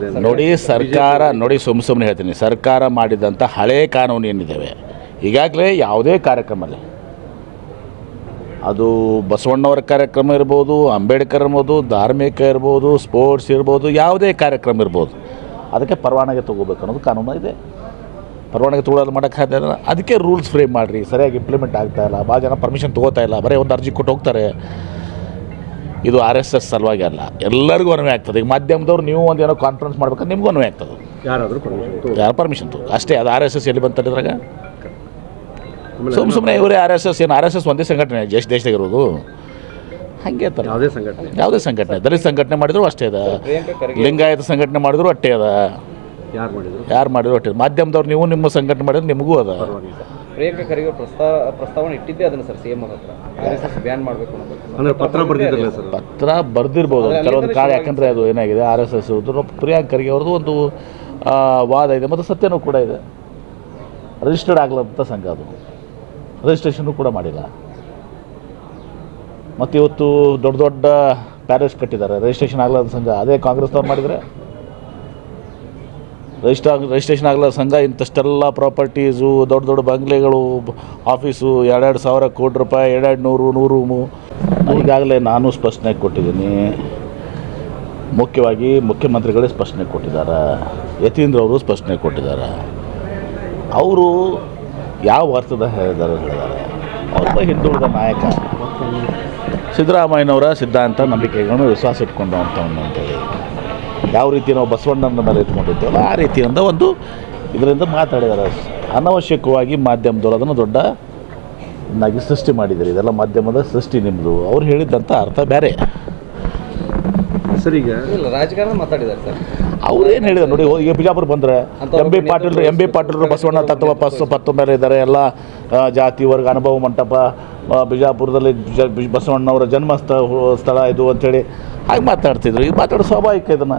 ಮಾಡ್ತಿದೆ ನೋಡಿ ಸರ್ಕಾರ ನೋಡಿ ಸುಮ್ಮನೆ ಹೇಳ್ತೀನಿ, ಸರ್ಕಾರ ಮಾಡಿದಂಥ ಹಳೇ ಕಾನೂನು ಏನಿದ್ದಾವೆ ಈಗಾಗಲೇ ಯಾವುದೇ ಕಾರ್ಯಕ್ರಮದಲ್ಲಿ ಅದು ಬಸವಣ್ಣವರ ಕಾರ್ಯಕ್ರಮ ಇರ್ಬೋದು, ಅಂಬೇಡ್ಕರ್ ಇರ್ಬೋದು, ಧಾರ್ಮಿಕ ಇರ್ಬೋದು, ಸ್ಪೋರ್ಟ್ಸ್ ಇರ್ಬೋದು, ಯಾವುದೇ ಕಾರ್ಯಕ್ರಮ ಇರ್ಬೋದು ಅದಕ್ಕೆ ಪರವಾನಗಿ ತೊಗೋಬೇಕು ಅನ್ನೋದು ಕಾನೂನು ಇದೆ. ಪರವಾನಗಿ ತೊಗೊಳ್ಳೋದು ಮಾಡೋಕ್ಕೆ ಸಾಧ್ಯ ಇಲ್ಲ. ಅದಕ್ಕೆ ರೂಲ್ಸ್ ಫ್ರೇಮ್ ಮಾಡಿರಿ, ಸರಿಯಾಗಿ ಇಂಪ್ಲಿಮೆಂಟ್ ಆಗ್ತಾಯಿಲ್ಲ, ಭಾಳ ಜನ ಪರ್ಮಿಷನ್ ತೊಗೋತಾ ಇಲ್ಲ, ಬರೀ ಒಂದು ಅರ್ಜಿ ಕೊಟ್ಟು ಹೋಗ್ತಾರೆ. ಇದು RSS ಸಲುವಾಗಿ ಅಲ್ಲ, ಎಲ್ಲರಿಗೂ ಅನ್ವಯ ಆಗ್ತದೆ. ಈಗ ಮಾಧ್ಯಮದವ್ರು ನೀವು ಒಂದು ಏನೋ ಕಾನ್ಫರೆನ್ಸ್ ಮಾಡ್ಬೇಕಂದ್ರೆ ನಿಮಗೂ ಅನ್ವಯ ಆಗ್ತದೆ, ಯಾರು ಪರ್ಮಿಷನ್ ತಗೋ ಅಷ್ಟೇ. ಅದು RSS ಎಲ್ಲಿ ಬಂತಾರೆ ಇದ್ರಾಗ? ಸುಮ್ಮನೆ ಇವರೇ RSS ಏನು RSS ಒಂದೇ ಸಂಘಟನೆ ದೇಶದಾಗ ಇರೋದು? ಹಾಗೆ ಥರ ಯಾವುದೇ ಸಂಘಟನೆ ದಲಿತ ಸಂಘಟನೆ ಮಾಡಿದ್ರು ಅಷ್ಟೇ ಅದ, ಲಿಂಗಾಯತ ಸಂಘಟನೆ ಮಾಡಿದ್ರು ಅಷ್ಟೇ ಅದ, ಯಾರು ಮಾಡಿದ್ರು ಅಷ್ಟೇ. ಮಾಧ್ಯಮದವ್ರು ನೀವು ನಿಮ್ಮ ಸಂಘಟನೆ ಮಾಡಿದ್ರೆ ನಿಮಗೂ ಅದ. ಪ್ರಿಯಾಂಕಾ ಖರ್ಗೆ ಪ್ರಸ್ತಾವನೆ ಇಟ್ಟಿದ್ದೆ ಅದನ್ನು ಸರ್ CM ಹತ್ರ RSS ಬ್ಯಾನ್ ಮಾಡಬೇಕು ಅನ್ನೋದು ಪತ್ರ ಬರೆದಿರ್ಬೋದು ಕೆಲವೊಂದು ಕಾಲ. ಯಾಕಂದರೆ ಅದು ಏನಾಗಿದೆ RSS ಪ್ರಿಯಾಂಕಾ ಖರ್ಗೆ ಅವ್ರದ್ದು ಒಂದು ವಾದ ಇದೆ ಮತ್ತು ಸತ್ಯನೂ ಕೂಡ ಇದೆ. ರಿಜಿಸ್ಟರ್ಡ್ ಆಗಲಂಥ ಸಂಘ, ಅದು ರಿಜಿಸ್ಟ್ರೇಷನ್ನು ಕೂಡ ಮಾಡಿಲ್ಲ. ಮತ್ತು ಇವತ್ತು ದೊಡ್ಡ ದೊಡ್ಡ ಪ್ಯಾಲೇಸ್ ಕಟ್ಟಿದ್ದಾರೆ, ರಿಜಿಸ್ಟ್ರೇಷನ್ ಆಗಲಾದ ಸಂಘ. ಅದೇ ಕಾಂಗ್ರೆಸ್ನವ್ರು ಮಾಡಿದರೆ ರಿಜಿಸ್ಟ್ರೇಷನ್ ಆಗಲಾದ ಸಂಘ ಇಂಥಷ್ಟೆಲ್ಲ ಪ್ರಾಪರ್ಟೀಸು, ದೊಡ್ಡ ದೊಡ್ಡ ಬಂಗ್ಲೆಗಳು, ಆಫೀಸು, 2,000 ಕೋಟಿ ರೂಪಾಯಿ, 100 ಈಗಾಗಲೇ ನಾನು ಸ್ಪಷ್ಟನೆ ಕೊಟ್ಟಿದ್ದೀನಿ. ಮುಖ್ಯವಾಗಿ ಮುಖ್ಯಮಂತ್ರಿಗಳೇ ಸ್ಪಷ್ಟನೆ ಕೊಟ್ಟಿದ್ದಾರೆ, ಯತೀಂದ್ರ ಅವರು ಸ್ಪಷ್ಟನೆ ಕೊಟ್ಟಿದ್ದಾರೆ. ಅವರು ಯಾವ ಅರ್ಥದ ಹೇಳಿದ್ದಾರೆ ಅವರೊಬ್ಬ ಹಿಂದುಳಿದ ನಾಯಕ, ಸಿದ್ದರಾಮಯ್ಯನವರ ಸಿದ್ಧಾಂತ ನಂಬಿಕೆಗಳನ್ನು ವಿಶ್ವಾಸ ಇಟ್ಕೊಂಡವಂಥವನು ಅಂತೇಳಿ ಯಾವ ರೀತಿ ನಾವು ಬಸವಣ್ಣನ ಮೇಲೆ ಇಟ್ಕೊಂಡಿದ್ದೇವಲ್ಲ ಆ ರೀತಿಯಿಂದ ಒಂದು ಇದರಿಂದ ಮಾತಾಡಿದ್ದಾರೆ. ಅನವಶ್ಯಕವಾಗಿ ಮಾಧ್ಯಮದವರು ಅದನ್ನು ದೊಡ್ಡ ನಾಗಿ ಸೃಷ್ಟಿ ಮಾಡಿದ್ದಾರೆ. ಇದೆಲ್ಲ ಮಾಧ್ಯಮದ ಸೃಷ್ಟಿ ನಿಮ್ಮದು. ಅವ್ರು ಹೇಳಿದ್ದಂಥ ಅರ್ಥ ಬೇರೆ. ಸರ್ ಈಗ ರಾಜಕಾರಣ ಮಾತಾಡಿದ್ದಾರೆ ಸರ್. ಅವ್ರೇನು ಹೇಳಿದ್ರು ನೋಡಿ, ಈಗ ಬಿಜಾಪುರ ಬಂದರೆ ಎಂ ಬಿ ಪಾಟೀಲರು ಬಸವಣ್ಣ ತತ್ವ ಪತ್ತು ಮೇಲೆ ಇದ್ದಾರೆ. ಎಲ್ಲ ಜಾತಿ ವರ್ಗ ಅನುಭವ ಮಂಟಪ ಬಿಜಾಪುರದಲ್ಲಿ ಬಸವಣ್ಣವರ ಜನ್ಮ ಸ್ಥಳ ಇದು ಅಂಥೇಳಿ ಹಾಗೆ ಮಾತಾಡ್ತಿದ್ರು. ಈಗ ಮಾತಾಡೋ ಸ್ವಾಭಾವಿಕ ಇದನ್ನು